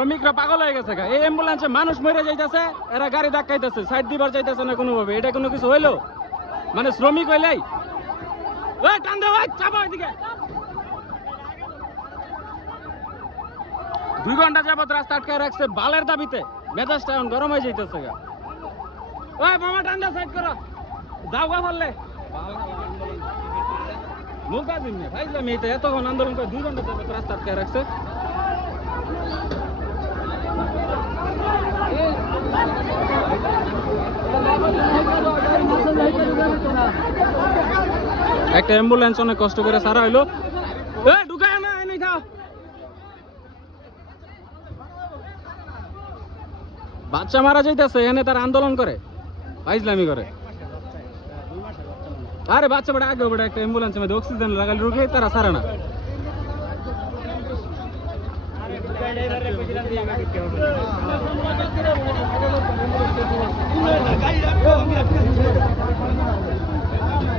শ্রমিকরা পাগল হয়ে গেছে। এই অ্যাম্বুলেন্সে মানুষ মরে যাইতেছে, এরা গাড়ি ধাক্কাইতেছে, সাইড দিবার চাইতেছে না কোনোভাবে। এটা কোনো কিছু হইলো? মানে শ্রমিক হইলাই টান দাও, চাপা ওইদিকে। 2 ঘন্টা যাবত রাস্তা আটকায় রাখছে বালের দাবিতে। মেজাজটা এখন গরম হয়ে যাইতেছে। ওই মামা টান দাও, সাইড করো, যাও গা বললে মুখা দিন ভাইলাম। এইটা এতক্ষণ আন্দোলন করে 2 ঘন্টা যাবত রাস্তা আটকায় রাখছে। একটা অ্যাম্বুলেন্স অনেক কষ্ট করে সারা হইলো। ঢুকায় না এনে খাও। বাচ্চা মারা যাইতেছে, এনে তার আন্দোলন করে, ফাইজলামি করে। আরে বাচ্চা বড় আগে বড় একটা অ্যাম্বুলেন্সের মধ্যে অক্সিজেন লাগালে রুখে তারা সারা না।